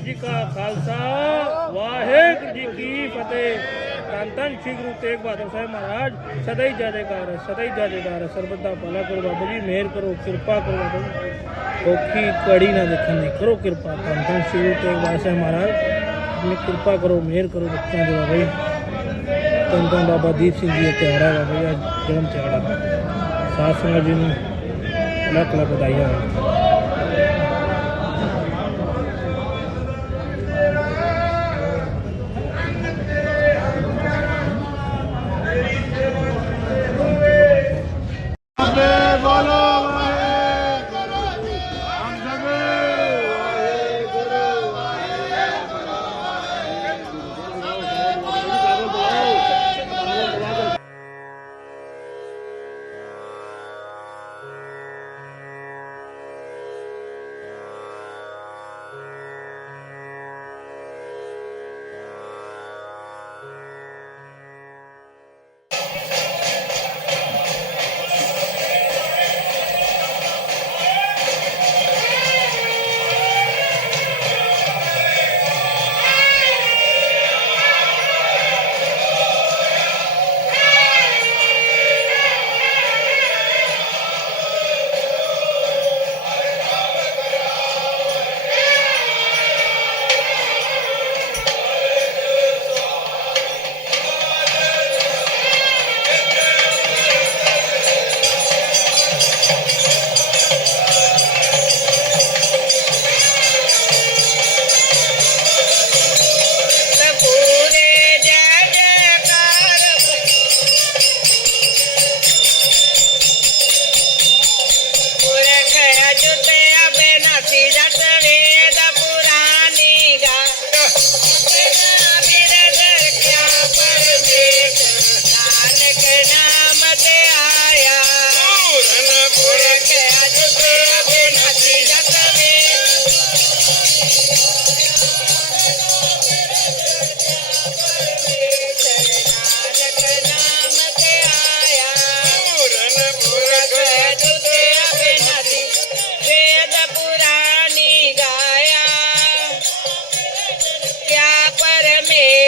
ਵਾਹਿਗੁਰੂ ਜੀ ਕਾ ਖਾਲਸਾ, ਵਾਹਿਗੁਰੂ ਜੀ ਕੀ ਫਤਿਹ। ਧੰਨ ਧੰਨ ਸ਼੍ਰੀ ਗੁਰੂ ਤੇਗ ਬਹਾਦਰ ਸਾਹਿਬ ਮਹਾਰਾਜ, ਸਦਾ ਹੀ ਜਾਜੇਕਾਰ ਸਦਾ ਹੀ ਜਾਜੇਕਾਰ ਹੈ ਦਾ ਭਲਾ ਕਰੋ ਬਾਬਾ ਜੀ, ਮਿਹਰ ਕਰੋ, ਕਿਰਪਾ ਕਰੋ ਬਾਬਾ ਔਖੀ ਕੜੀ ਨਾ ਦੇਖਣ ਦੀ, ਕਰੋ ਕਿਰਪਾ, ਧੰਨ ਧੰਨ ਸ਼੍ਰੀ ਗੁਰੂ ਤੇਗ ਬਹਾਦਰ ਸਾਹਿਬ ਮਹਾਰਾਜ। ਆਪਣੀ ਕਿਰਪਾ ਕਰੋ, ਮਿਹਰ ਕਰੋ ਬੱਚਿਆਂ ਦੇ ਬਾਬਾ ਜੀ। ਧੰਨ ਧੰਨ ਬਾਬਾ ਦੀਪ ਸਿੰਘ ਜੀ ਦਾ ਤਿਉਹਾਰ ਹੈ ਬਾਬਾ ਜੀ, ਅੱਜ ਜਨਮ ਦਿਹਾੜਾ ਸਾਧ ਸੰਗਤ ਜੀ ਨੂੰ ਲੱਖ ਲੱਖ ਵਧਾਈਆਂ।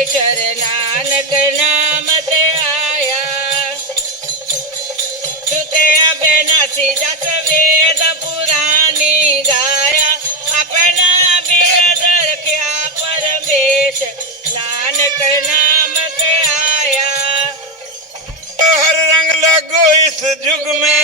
ਨਾਨਕ ਨਾਮ ਤੇ ਆਇਆ ਸੁਤੇ ਜਸ ਵੇਦ ਪੁਰਾਨੀ ਗਾਇਆ ਨਾਨਕ ਨਾਮ ਤੇ ਆਇਆ ਹਰ ਰੰਗ ਲਾਗੋ ਇਸ ਜੁਗ ਮੈਂ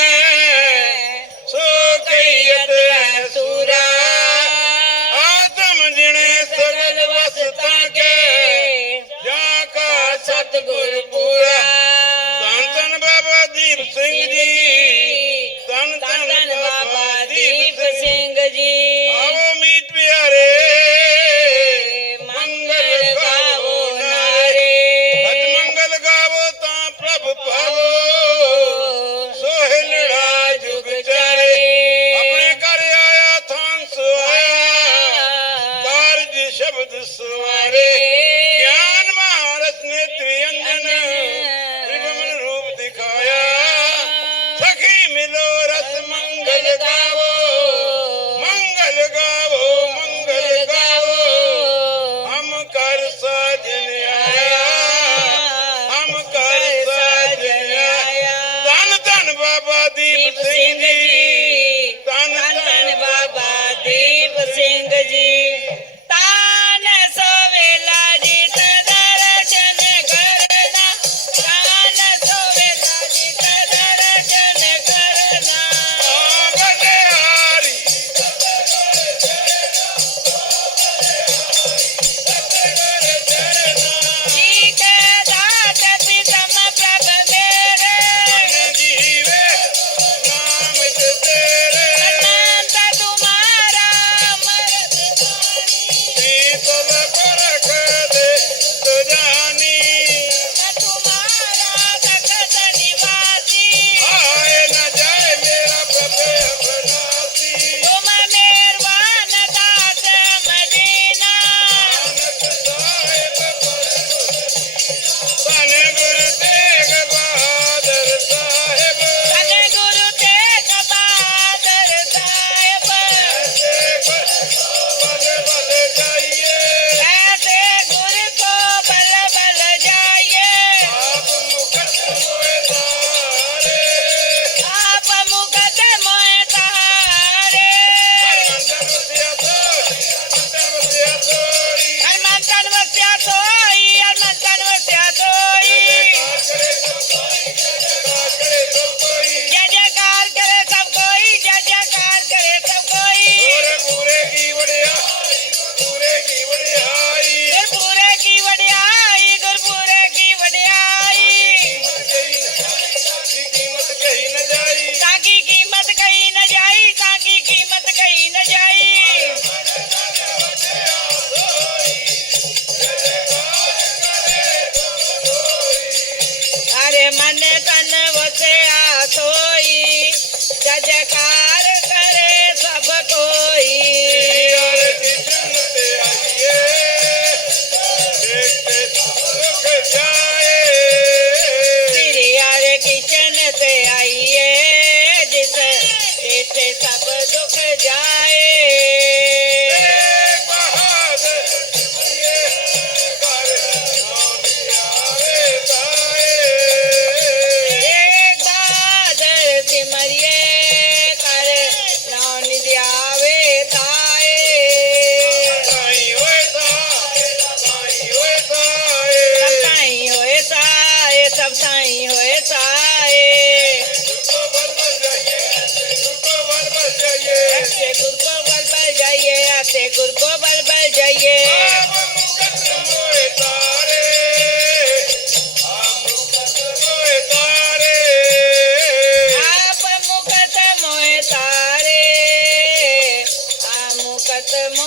Yeah.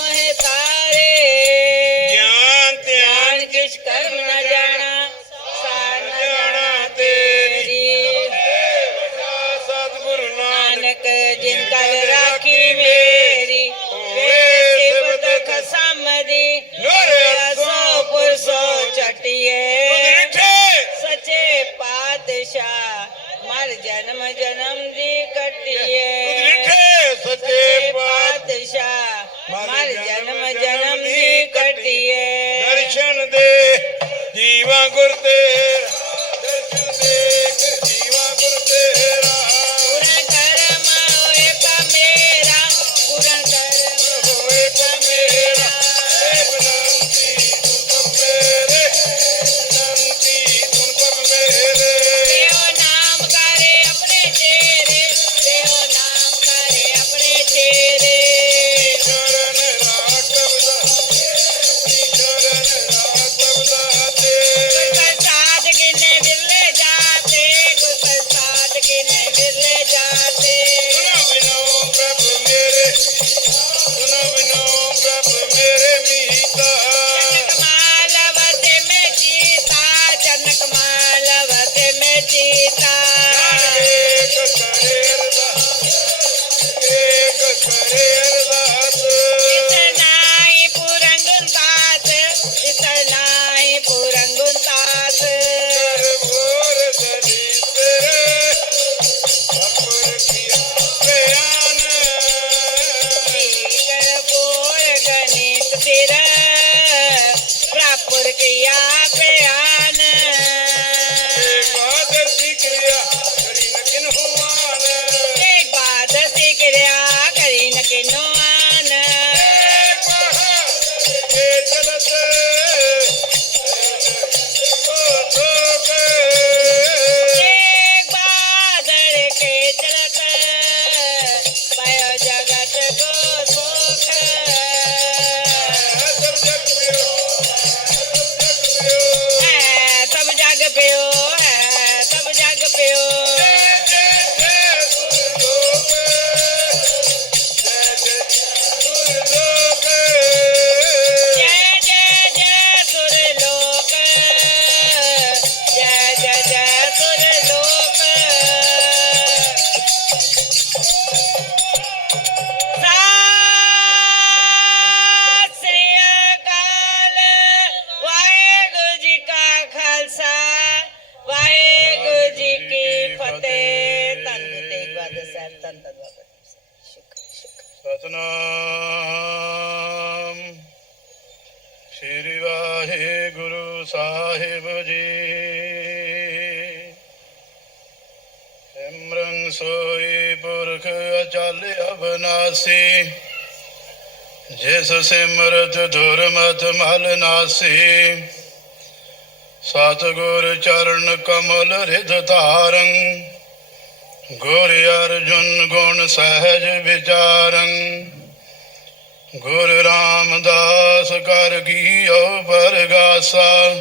તારે ਅਕਾਲ ਅਬਨਾਸੀ ਜਿਸ ਸਿਮਰਤ ਦੁਰਮਤ ਮਲ ਨਾਸੀ। ਸਤਗੁਰ ਚਰਨ ਕਮਲ ਰਿਧ ਧਾਰੰ। ਗੁਰ ਅਰਜੁਨ ਗੁਣ ਸਹਿਜ ਵਿਚਾਰੰ। ਗੁਰ ਰਾਮਦਾਸ ਕਰ ਕੀਓ ਪਰਗਾਸਾ।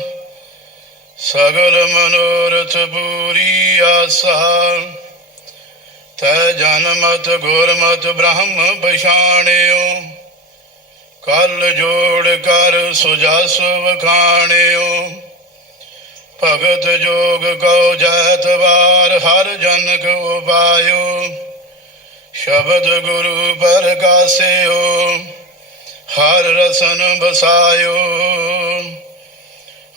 ਸਗਲ ਮਨੋਰਥ ਪੂਰੀ ਆਸਾ। ਤੈ ਜਨਮਤ ਗੁਰਮਤ ਬ੍ਰਹਮ ਪਛਾਣਿਓ। ਕਲ ਜੋੜ ਕਰ ਸੁਜਸ ਵਖਾਣਿਓ। ਭਗਤ ਜੋਗ ਕਉ ਜਤ ਵਾਰ ਹਰ ਜਨ ਕੋ ਉਪਾਇਓ। ਸ਼ਬਦ ਗੁਰੂ ਪਰ ਕਾਸਿਓ ਹਰ ਰਸਨ ਬਸਾਇਓ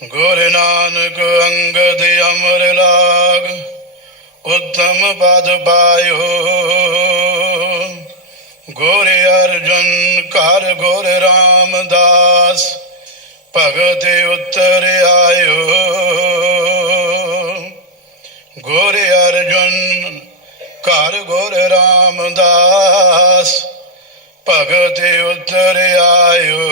ਗੁਰ ਨਾਨਕ ਅੰਗਦ ਅਮਰ ਲਾਗ ਉਦਮ ਬਦ ਬਾਇਓ। ਗੁਰ ਅਰਜਨ, ਘਰ ਗੁਰ ਰਾਮਦਾਸ, ਭਗਤ ਉਤਰ ਆਇਓ। ਗੁਰ ਅਰਜਨ, ਘਰ ਗੁਰ ਰਾਮਦਾਸ, ਭਗਤ ਉਤਰ ਆਇਓ।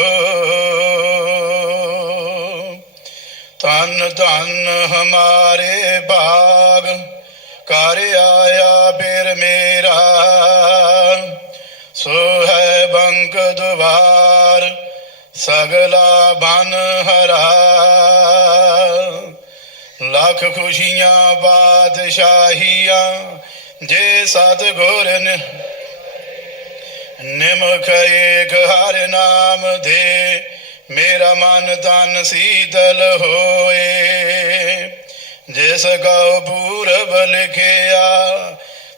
ਤਨ ਤਨ ਹਮਾਰੇ ਬਾਗ ਕਰ ਆਇਆ ਬਿਰ ਮੇਰਾ। ਸੋ ਹੈ ਬੰਕ ਦਵਾਰ ਸਗਲਾ ਬਨ ਹਰਾ। ਲੱਖ ਖੁਸ਼ੀਆਂ ਬਾਦਸ਼ਾਹੀਆਂ, ਜੇ ਸਤ ਗੁਰ ਨਿਮਖ ਏਕ ਹਰ ਨਾਮ ਦੇ, ਮੇਰਾ ਮਨ ਤਨ ਸੀਤਲ ਹੋਏ। ਜਿਸ ਕਉ ਪੂਰਬ ਲਿਖਿਆ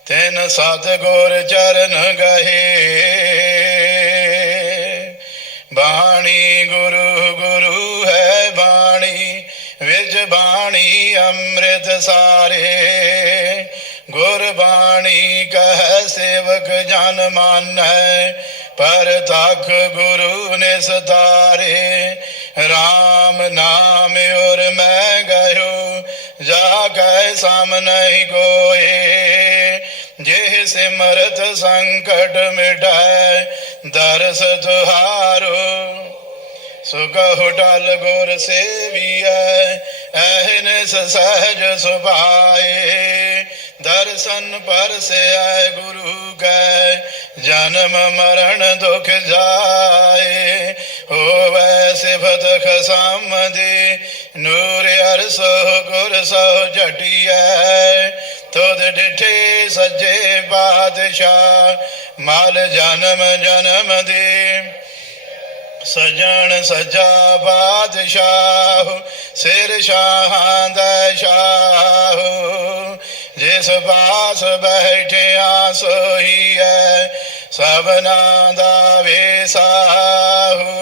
ਤਿਨ ਸਤਿਗੁਰ ਚਰਨ ਗਏ। ਬਾਣੀ ਗੁਰੂ ਗੁਰੂ ਹੈ ਬਾਣੀ, ਵਿੱਚ ਬਾਣੀ ਅੰਮ੍ਰਿਤ ਸਾਰੇ। ਗੁਰ ਬਾਣੀ ਕਹ, ਸੇਵਕ ਜਨ ਮਾਨੈ, ਪਰ ਤਖ ਗੁਰੂ ਨੇ ਸਤਾਰੇ RAM ਨਾਮ ਔਰ ਮੈਂ ਗਇਓ ਜਾ ਕੈ ਸਮ ਕੋਏ ਜੇ ਸਿਮਰਤ ਸੰਕਟ ਮਿਟਾਏ ਦਰਸ ਤੁਹਾਰੋ ਸੁਕਹੁ ਡਲ ਗੁਰ ਸੇਵੀਐ ਐਹਨਿਸ ਸਹਿਜ ਸੁਭਾਏ, ਦਰਸ਼ਨ ਪਰਸੈ ਗੁਰੂ ਕੈ, ਜਨਮ ਮਰਨ ਦੁਖ ਜਾਏ, ਹੋਵੈ ਸਿਫਤ ਖਸਮ ਦੀ ਨੂਰ ਅਰਸੋ ਗੁਰ ਸੋ ਜਟਿਐ, ਤੁਧ ਡਿਠੇ ਸੱਜੇ ਬਾਦਸ਼ਾਹ ਮਾਲ ਜਨਮ ਜਨਮ ਦੇ। ਸਜਣ ਸਜਾ ਬਾਦਸ਼ਾਹ, ਸਿਰ ਸ਼ਾਹਾਂ ਦਾ ਸ਼ਾਹ ਜਿਸ ਬਾਸ ਬੈਠਿਆ ਸੋਈ ਹੈ ਸਭਨਾ ਦਾ ਵੇਸਾਹੂ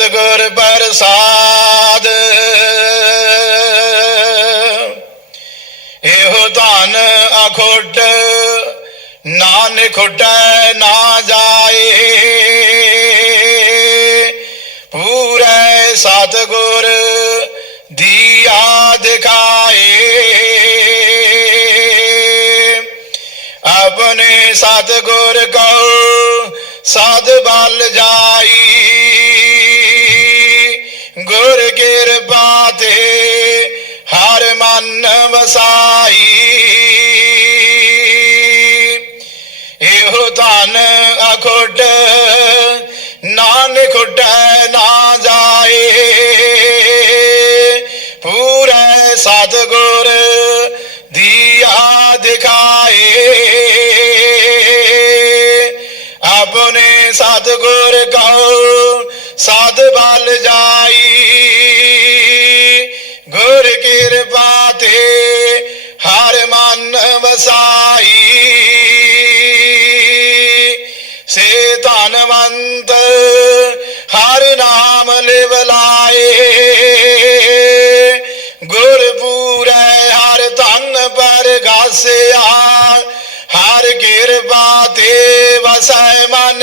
ਸਤਿਗੁਰ ਪ੍ਰਸਾਦ। ਇਹੋ ਧਨ ਅਖੁੱਟ, ਨਾਨਕ ਖੁੱਟੈ ਨਾ ਜਾਏ। ਪੂਰੇ ਸਤਿਗੁਰ ਦੀਆ ਦਿਖਾਏ। ਆਪਣੇ ਸਤਿਗੁਰ ਕਉ ਸਾਧ ਬਲ ਜਾਈ। ਕਿਰਪਾ ਤੇ ਹਰ ਮਨ ਵਸਾਈ। ਇਹੋ ਧਨ ਅਖੁੱਟ ਨਾਨਕ ਖੁੱਟੈ ਨਾ ਜਾਏ। ਪੂਰੇ ਸਤਿਗੁਰ ਦੀਆ ਦਿਖਾਏ। ਆਪਣੇ ਸਤਿਗੁਰ ਕਉ ਸਾਧ ਬਲ ਜਾ ਧਨਵੰਤ ਹਰ ਨਾਮ ਲਿਵ ਲਾਏ। ਗੁਰ ਪੂਰੇ, ਹਰ ਧਨ ਪਰ ਗਾਸਿਆ ਹਰ ਕਿਰਪਾ ਤੇ ਵਸੈ ਮਨ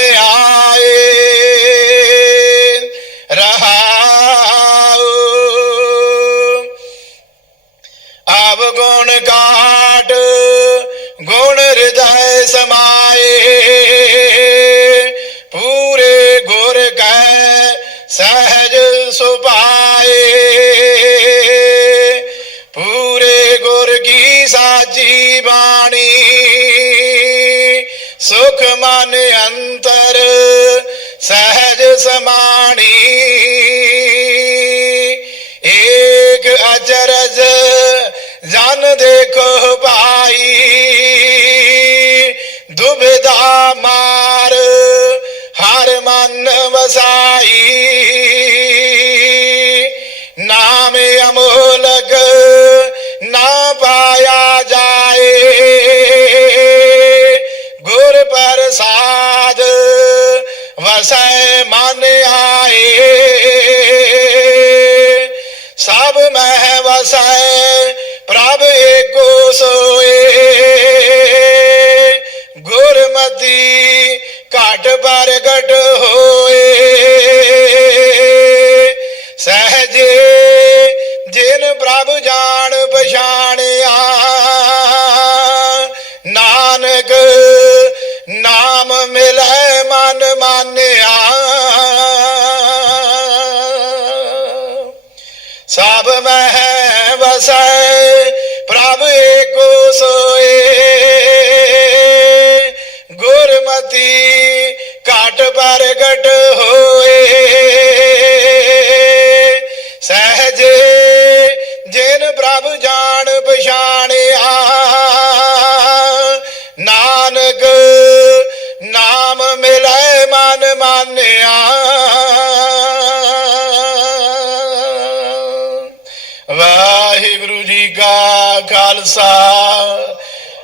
ਜੀ ਕਾ ਖਾਲਸਾ,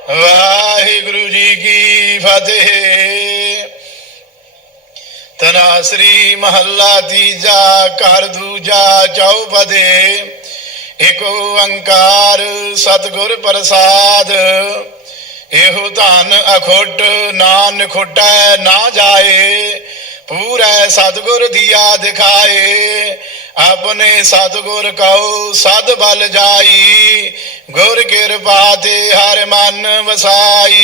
ਵਾਹਿਗੁਰੂ ਜੀ ਕੀ ਫਤਿਹ। ਤਨਾਸਰੀ ਮਹੱਲਾ ਤੀਜਾ ਘਰ ਦੂਜਾ ਚੌਪਦੇ ਏਕ ਓੰਕਾਰ ਸਤਿਗੁਰ ਪ੍ਰਸਾਦ। ਇਹੋ ਧਨ ਅਖੁੱਟ ਨਾਨ ਖੁੱਟੈ ਨਾ ਜਾਏ, ਪੂਰੈ ਸਤਿਗੁਰ ਦੀਆ ਦਿਖਾਏ। ਆਪਣੇ ਸਤਿਗੁਰ ਕਉ ਸਦ ਬਲ ਜਾਈ। ਗੁਰ ਕਿਰਪਾ ਤੇ ਹਰ ਮਨ ਵਸਾਈ।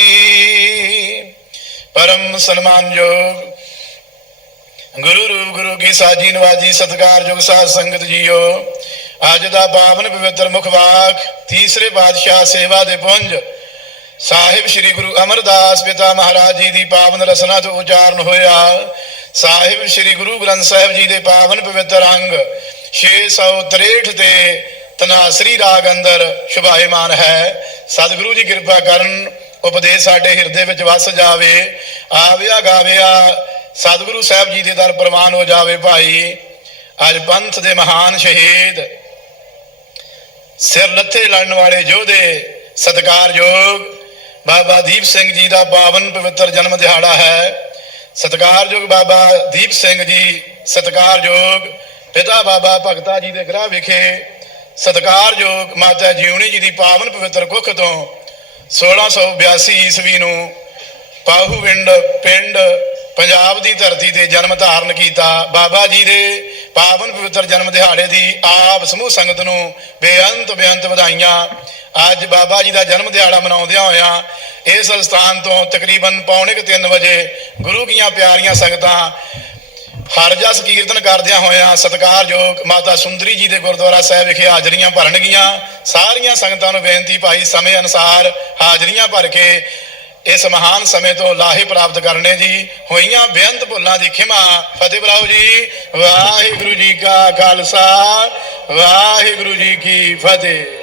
ਪਰਮ ਸਨਮਾਨਯੋਗ ਗੁਰੂ ਰੂਪ ਗੁਰੂ ਕੀ ਸਾਜੀ ਨਵਾਜੀ ਸਤਿਕਾਰਯੋਗ ਸਾਧ ਸੰਗਤ ਜੀਓ। ਅੱਜ ਦਾ ਪਾਵਨ ਪਵਿੱਤਰ ਮੁਖਵਾਕ ਤੀਸਰੇ ਪਾਤਸ਼ਾਹ ਸੇਵਾ ਦੇ ਪੁੰਜ। ਸਾਹਿਬ ਸ੍ਰੀ ਗੁਰੂ ਅਮਰਦਾਸ ਪਿਤਾ ਮਹਾਰਾਜ ਜੀ ਦੀ ਪਾਵਨ ਰਸਨਾ ਤੋਂ ਉਚਾਰਨ ਹੋਇਆ। ਸਾਹਿਬ ਸ੍ਰੀ ਗੁਰੂ ਗ੍ਰੰਥ ਸਾਹਿਬ ਜੀ ਦੇ ਪਾਵਨ ਪਵਿੱਤਰ ਅੰਗ 663 ਤੇ ਤਨਾਸਰੀ ਰਾਗ ਅੰਦਰ ਸ਼ੁਭਾਇਮਾਨ ਹੈ। ਸਤਿਗੁਰੂ ਜੀ ਕਿਰਪਾ ਕਰਨ, ਉਪਦੇਸ਼ ਸਾਡੇ ਹਿਰਦੇ ਵਿੱਚ ਵਸ ਜਾਵੇ, ਆਵਿਆ ਗਾਵਿਆ ਸਤਿਗੁਰੂ ਸਾਹਿਬ ਜੀ ਦੇ ਦਰ ਪ੍ਰਵਾਨ ਹੋ ਜਾਵੇ ਭਾਈ। ਅੱਜ ਪੰਥ ਦੇ ਮਹਾਨ ਸ਼ਹੀਦ, ਸਿਰ ਲੱਥੇ ਲੜਨ ਵਾਲੇ ਯੋਧੇ ਸਤਿਕਾਰਯੋਗ ਬਾਬਾ ਦੀਪ ਸਿੰਘ ਜੀ ਦਾ ਪਾਵਨ ਪਵਿੱਤਰ ਜਨਮ ਦਿਹਾੜਾ ਹੈ। ਸਤਿਕਾਰਯੋਗ ਬਾਬਾ ਦੀਪ ਸਿੰਘ ਜੀ, ਸਤਿਕਾਰਯੋਗ ਪਿਤਾ ਬਾਬਾ ਭਗਤਾ ਜੀ ਦੇ ਗ੍ਰਹਿ ਵਿਖੇ, ਸਤਿਕਾਰਯੋਗ ਮਾਤਾ ਜੀਉਣੀ ਜੀ ਦੀ ਪਾਵਨ ਪਵਿੱਤਰ ਕੁੱਖ ਤੋਂ 1682 ਈਸਵੀ ਨੂੰ ਪਾਹੂਵਿੰਡ ਪਿੰਡ ਪੰਜਾਬ ਦੀ ਧਰਤੀ ਤੇ ਜਨਮ ਧਾਰਨ ਕੀਤਾ। ਬਾਬਾ ਜੀ ਦੇ ਪਾਵਨ ਪਵਿੱਤਰ ਜਨਮ ਦਿਹਾੜੇ ਦੀ ਆਪ ਸਮੂਹ ਸੰਗਤ ਨੂੰ ਬੇਅੰਤ ਬੇਅੰਤ ਵਧਾਈਆਂ। ਅੱਜ ਬਾਬਾ ਜੀ ਦਾ ਜਨਮ ਦਿਹਾੜਾ ਮਨਾਉਂਦਿਆਂ ਹੋਇਆਂ ਇਸ ਸਥਾਨ ਤੋਂ ਤਕਰੀਬਨ ਪੌਣੇ ਕੁ 3 ਵਜੇ ਗੁਰੂ ਕੀਆਂ ਪਿਆਰੀਆਂ ਸੰਗਤਾਂ ਹਰ ਜਸ ਕੀਰਤਨ ਕਰਦਿਆਂ ਹੋਇਆਂ ਸਤਿਕਾਰਯੋਗ ਮਾਤਾ ਸੁੰਦਰੀ ਜੀ ਦੇ ਗੁਰਦੁਆਰਾ ਸਾਹਿਬ ਵਿਖੇ ਹਾਜ਼ਰੀਆਂ ਭਰਨਗੀਆਂ। ਸਾਰੀਆਂ ਸੰਗਤਾਂ ਨੂੰ ਬੇਨਤੀ ਭਾਈ ਸਮੇਂ ਅਨੁਸਾਰ ਹਾਜ਼ਰੀਆਂ ਭਰ ਕੇ ਇਸ ਮਹਾਨ ਸਮੇਂ ਤੋਂ ਲਾਹੇ ਪ੍ਰਾਪਤ ਕਰਨੇ ਜੀ, ਹੋਈਆਂ ਬੇਅੰਤ ਭੁੱਲਾਂ ਦੀ ਖਿਮਾ। ਫਤਿਹ ਬੁਲਾਓ ਜੀ। ਵਾਹਿਗੁਰੂ ਜੀ ਕਾ ਖਾਲਸਾ, ਵਾਹਿਗੁਰੂ ਜੀ ਕੀ ਫਤਿਹ।